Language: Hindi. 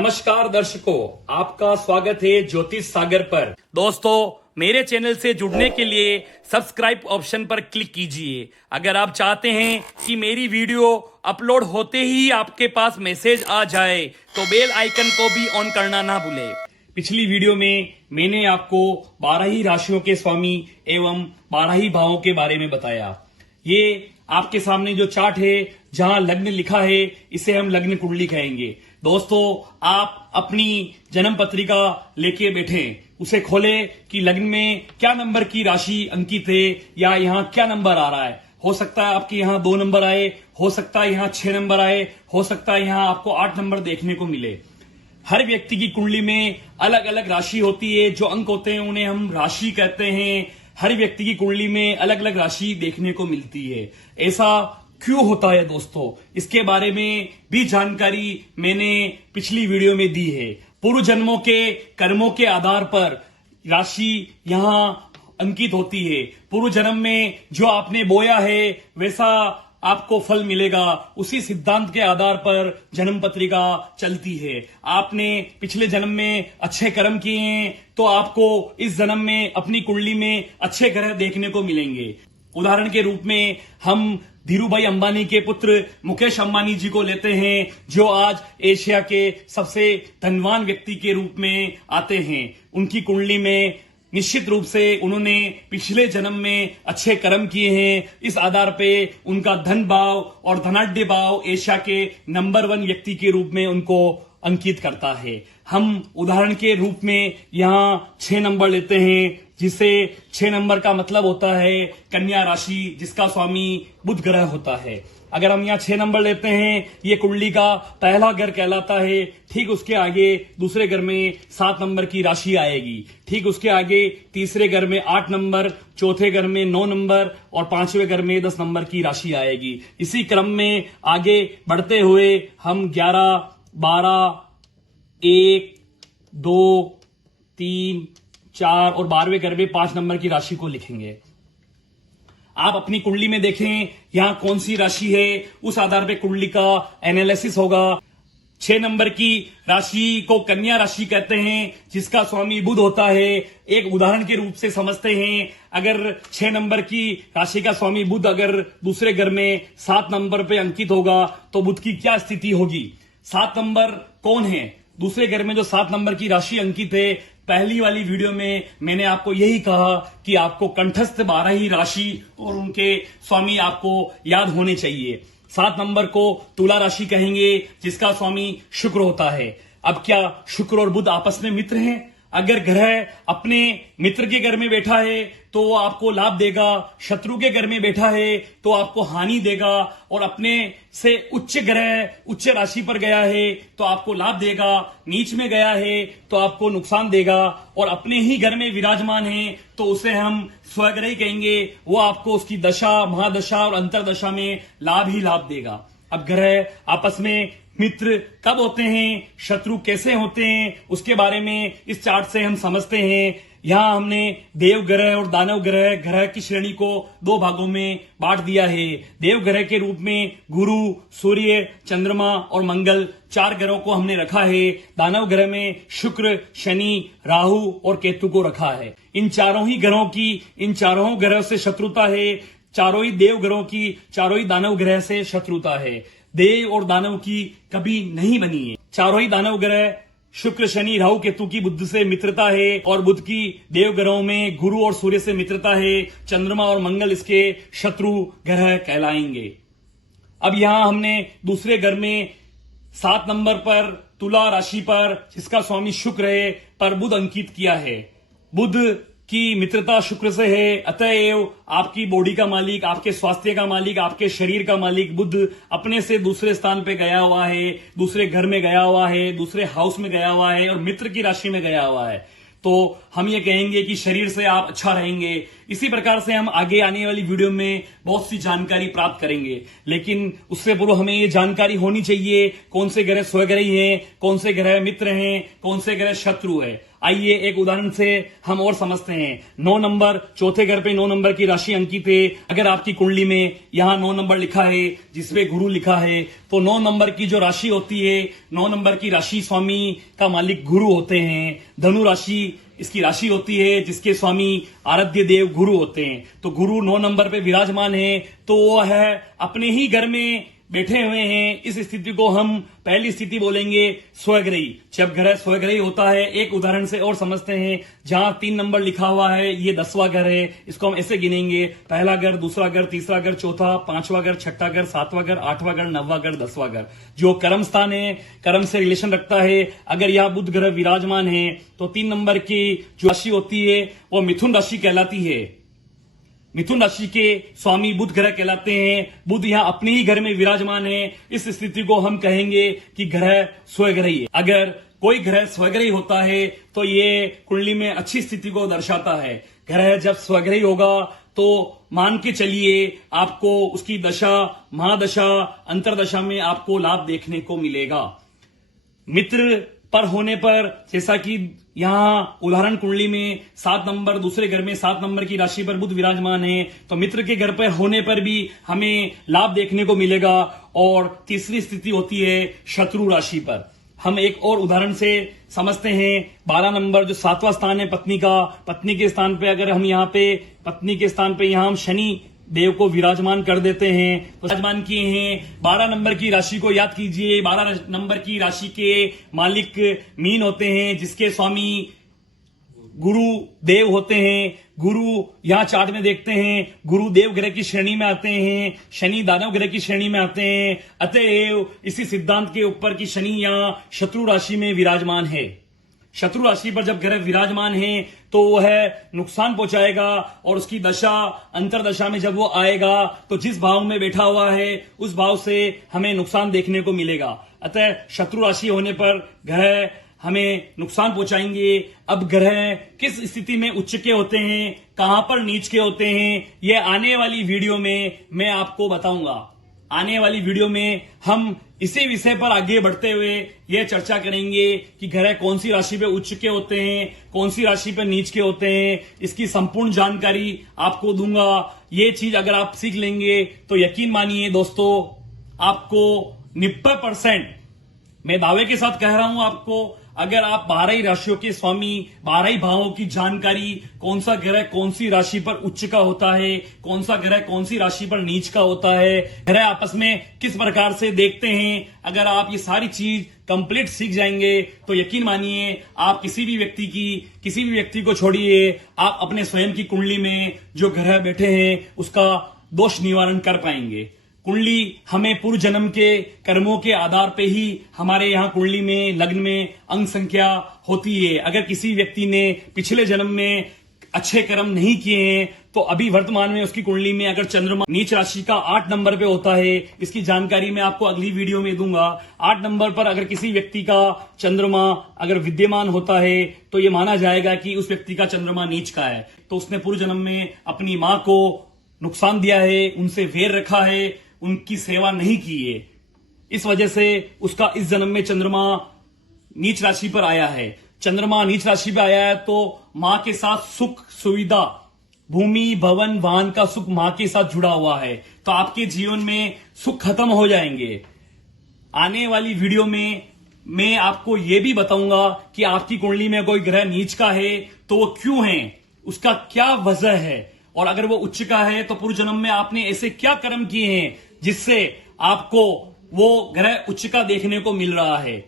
नमस्कार दर्शकों, आपका स्वागत है ज्योतिष सागर पर। दोस्तों, मेरे चैनल से जुड़ने के लिए सब्सक्राइब ऑप्शन पर क्लिक कीजिए। अगर आप चाहते हैं कि मेरी वीडियो अपलोड होते ही आपके पास मैसेज आ जाए तो बेल आइकन को भी ऑन करना ना भूलें। पिछली वीडियो में मैंने आपको 12 ही राशियों के स्वामी एवं 12 ही भावों के बारे में बताया। ये आपके सामने जो चार्ट है, जहां लग्न लिखा है, इसे हम लग्न कुंडली कहेंगे। दोस्तों, आप अपनी जन्म पत्रिका लेके बैठे, उसे खोले कि लग्न में क्या नंबर की राशि अंकित है या यहाँ क्या नंबर आ रहा है। हो सकता है आपके यहाँ 2 नंबर आए, हो सकता है यहाँ 6 नंबर आए, हो सकता है यहाँ आपको 8 नंबर देखने को मिले। हर व्यक्ति की कुंडली में अलग अलग राशि होती है, जो अंक होते हैं उन्हें हम राशि कहते हैं। हर व्यक्ति की कुंडली में अलग अलग राशि देखने को मिलती है। ऐसा क्यों होता है दोस्तों, इसके बारे में भी जानकारी मैंने पिछली वीडियो में दी है। पूर्व जन्मों के कर्मों के आधार पर राशि यहां अंकित होती है। पूर्व जन्म में जो आपने बोया है वैसा आपको फल मिलेगा। उसी सिद्धांत के आधार पर जन्म पत्रिका चलती है। आपने पिछले जन्म में अच्छे कर्म किए हैं तो आपको इस जन्म में अपनी कुंडली में अच्छे ग्रह देखने को मिलेंगे। उदाहरण के रूप में हम धीरूभाई अंबानी के पुत्र मुकेश अंबानी जी को लेते हैं, जो आज एशिया के सबसे धनवान व्यक्ति के रूप में आते हैं। उनकी कुंडली में निश्चित रूप से उन्होंने पिछले जन्म में अच्छे कर्म किए हैं। इस आधार पे उनका धन भाव और धनाढ्य भाव एशिया के नंबर 1 व्यक्ति के रूप में उनको अंकित करता है। हम उदाहरण के रूप में यहाँ 6 नंबर लेते हैं, जिसे 6 नंबर का मतलब होता है कन्या राशि, जिसका स्वामी बुध ग्रह होता है। अगर हम यहाँ 6 नंबर लेते हैं, ये कुंडली का पहला घर कहलाता है। ठीक उसके आगे दूसरे घर में 7 नंबर की राशि आएगी। ठीक उसके आगे तीसरे घर में 8 नंबर, चौथे घर में 9 नंबर और 5वें घर में 10 नंबर की राशि आएगी। इसी क्रम में आगे बढ़ते हुए हम 11, 12, 1, 2, 3, 4 और 12वें घर में 5 नंबर की राशि को लिखेंगे। आप अपनी कुंडली में देखें यहां कौन सी राशि है, उस आधार पे कुंडली का एनालिसिस होगा। 6 नंबर की राशि को कन्या राशि कहते हैं, जिसका स्वामी बुध होता है। एक उदाहरण के रूप से समझते हैं, अगर 6 नंबर की राशि का स्वामी बुध अगर दूसरे घर में 7 नंबर पे अंकित होगा तो बुध की क्या स्थिति होगी। 7 नंबर कौन है? दूसरे घर में जो 7 नंबर की राशि अंकित है, पहली वाली वीडियो में मैंने आपको यही कहा कि आपको कंठस्थ 12 ही राशि और उनके स्वामी आपको याद होने चाहिए। 7 नंबर को तुला राशि कहेंगे, जिसका स्वामी शुक्र होता है। अब क्या शुक्र और बुध आपस में मित्र हैं? अगर ग्रह अपने मित्र के घर में बैठा है तो वो आपको लाभ देगा, शत्रु के घर में बैठा है तो आपको हानि देगा, और अपने से उच्च ग्रह उच्च राशि पर गया है तो आपको लाभ देगा, नीच में गया है तो आपको नुकसान देगा, और अपने ही घर में विराजमान है तो उसे हम स्वग्रही कहेंगे। वो आपको उसकी दशा, महादशा और अंतरदशा में लाभ ही लाभ देगा। अब ग्रह आपस में मित्र कब होते हैं, शत्रु कैसे होते हैं, उसके बारे में इस चार्ट से हम समझते हैं। यहां हमने देव ग्रह और दानव ग्रह की श्रेणी को 2 भागों में बांट दिया है। देव ग्रह के रूप में गुरु, सूर्य, चंद्रमा और मंगल 4 ग्रहों को हमने रखा है। दानव ग्रह में शुक्र, शनि, राहु और केतु को रखा है। इन चारों ग्रहों से शत्रुता है। चारों ही देव ग्रहों की चारों ही दानव ग्रह से शत्रुता है। देव और दानव की कभी नहीं बनी है। चारों ही दानव ग्रह शुक्र, शनि, राहु, केतु की बुध से मित्रता है, और बुध की देव ग्रहों में गुरु और सूर्य से मित्रता है। चंद्रमा और मंगल इसके शत्रु ग्रह कहलाएंगे। अब यहां हमने दूसरे घर में 7 नंबर पर तुला राशि पर, जिसका स्वामी शुक्र है, पर बुध अंकित किया है। बुध की मित्रता शुक्र से है, अतएव आपकी बॉडी का मालिक, आपके स्वास्थ्य का मालिक, आपके शरीर का मालिक बुध अपने से दूसरे स्थान पे गया हुआ है, दूसरे घर में गया हुआ है, दूसरे हाउस में गया हुआ है और मित्र की राशि में गया हुआ है। तो हम ये कहेंगे कि शरीर से आप अच्छा रहेंगे। इसी प्रकार से हम आगे आने वाली वीडियो में बहुत सी जानकारी प्राप्त करेंगे, लेकिन उससे पूर्व हमें ये जानकारी होनी चाहिए कौन से ग्रह स्वग्रही हैं, कौन से ग्रह मित्र हैं, कौन से ग्रह शत्रु है। आइए एक उदाहरण से हम और समझते हैं। 9 नंबर, चौथे घर पे 9 नंबर की राशि अंकित है। अगर आपकी कुंडली में यहां 9 नंबर लिखा है जिसपे गुरु लिखा है, तो 9 नंबर की जो राशि होती है, 9 नंबर की राशि स्वामी का मालिक गुरु होते हैं। धनु राशि इसकी राशि होती है जिसके स्वामी आराध्य देव गुरु होते हैं। तो गुरु 9 नंबर पे विराजमान है, तो वो है अपने ही घर में बैठे हुए हैं। इस स्थिति को हम पहली स्थिति बोलेंगे स्वग्रही। जब ग्रह स्वग्रही होता है, एक उदाहरण से और समझते हैं। जहां 3 नंबर लिखा हुआ है, ये 10वां घर है। इसको हम ऐसे गिनेंगे, पहला घर, दूसरा घर, तीसरा घर, चौथा, 5वां घर, 6ठा घर, 7वां घर, 8वां घर, 9वां घर, 10वां घर। जो कर्म स्थान है, कर्म से रिलेशन रखता है। अगर यह बुध ग्रह विराजमान है तो 3 नंबर की जो राशि होती है वो मिथुन राशि कहलाती है। मिथुन राशि के स्वामी बुध ग्रह कहलाते हैं। बुध यहां अपने ही घर में विराजमान है। इस स्थिति को हम कहेंगे कि ग्रह स्वग्रही है। अगर कोई ग्रह स्वग्रही होता है तो ये कुंडली में अच्छी स्थिति को दर्शाता है। ग्रह जब स्वग्रही होगा तो मान के चलिए आपको उसकी दशा, महादशा, अंतरदशा में आपको लाभ देखने को मिलेगा। मित्र पर होने पर, जैसा कि यहां उदाहरण कुंडली में 7 नंबर, दूसरे घर में 7 नंबर की राशि पर बुध विराजमान है, तो मित्र के घर पर होने पर भी हमें लाभ देखने को मिलेगा। और तीसरी स्थिति होती है शत्रु राशि पर। हम एक और उदाहरण से समझते हैं। 12 नंबर जो 7वां स्थान है पत्नी का, पत्नी के स्थान पे अगर हम यहाँ पे पत्नी के स्थान पे यहां हम शनि देव को विराजमान कर देते हैं, तो विराजमान किए हैं। 12 नंबर की राशि को याद कीजिए। 12 नंबर की राशि के मालिक मीन होते हैं जिसके स्वामी गुरु देव होते हैं। गुरु यहां चार्ट में देखते हैं, गुरु देव ग्रह की श्रेणी में आते हैं, शनि दानव ग्रह की श्रेणी में आते हैं। अतएव इसी सिद्धांत के ऊपर कि शनि यहां शत्रु राशि में विराजमान है। शत्रु राशि पर जब ग्रह विराजमान है तो वह नुकसान पहुंचाएगा, और उसकी दशा, अंतरदशा में जब वो आएगा तो जिस भाव में बैठा हुआ है उस भाव से हमें नुकसान देखने को मिलेगा। अतः शत्रु राशि होने पर ग्रह हमें नुकसान पहुंचाएंगे। अब ग्रह किस स्थिति में उच्च के होते हैं, कहां पर नीच के होते हैं, यह आने वाली वीडियो में मैं आपको बताऊंगा। आने वाली वीडियो में हम इसी विषय पर आगे बढ़ते हुए यह चर्चा करेंगे कि ग्रह कौन सी राशि पे उच्च के होते हैं, कौन सी राशि पे नीच के होते हैं। इसकी संपूर्ण जानकारी आपको दूंगा। ये चीज अगर आप सीख लेंगे तो यकीन मानिए दोस्तों, आपको 90% मैं दावे के साथ कह रहा हूं आपको, अगर आप 12 ही राशियों के स्वामी, 12 ही भावों की जानकारी, कौन सा ग्रह कौन सी राशि पर उच्च का होता है, कौन सा ग्रह कौन सी राशि पर नीच का होता है, ग्रह आपस में किस प्रकार से देखते हैं, अगर आप ये सारी चीज कंप्लीट सीख जाएंगे तो यकीन मानिए आप किसी भी व्यक्ति को छोड़िए, आप अपने स्वयं की कुंडली में जो ग्रह बैठे हैं उसका दोष निवारण कर पाएंगे। कुंडली हमें पूर्व जन्म के कर्मों के आधार पे ही हमारे यहाँ कुंडली में, लग्न में अंक संख्या होती है। अगर किसी व्यक्ति ने पिछले जन्म में अच्छे कर्म नहीं किए हैं तो अभी वर्तमान में उसकी कुंडली में अगर चंद्रमा नीच राशि का 8 नंबर पे होता है, इसकी जानकारी मैं आपको अगली वीडियो में दूंगा। 8 नंबर पर अगर किसी व्यक्ति का चंद्रमा अगर विद्यमान होता है तो ये माना जाएगा कि उस व्यक्ति का चंद्रमा नीच का है, तो उसने पूर्व जन्म में अपनी मां को नुकसान दिया है, उनसे वैर रखा है, उनकी सेवा नहीं की है। इस वजह से उसका इस जन्म में चंद्रमा नीच राशि पर आया है। चंद्रमा नीच राशि पर आया है तो मां के साथ सुख सुविधा, भूमि भवन वाहन का सुख मां के साथ जुड़ा हुआ है, तो आपके जीवन में सुख खत्म हो जाएंगे। आने वाली वीडियो में मैं आपको यह भी बताऊंगा कि आपकी कुंडली में कोई ग्रह नीच का है तो वो क्यों है, उसका क्या वजह है, और अगर वो उच्च का है तो पूर्व जन्म में आपने ऐसे क्या कर्म किए हैं जिससे आपको वो ग्रह उच्च का देखने को मिल रहा है।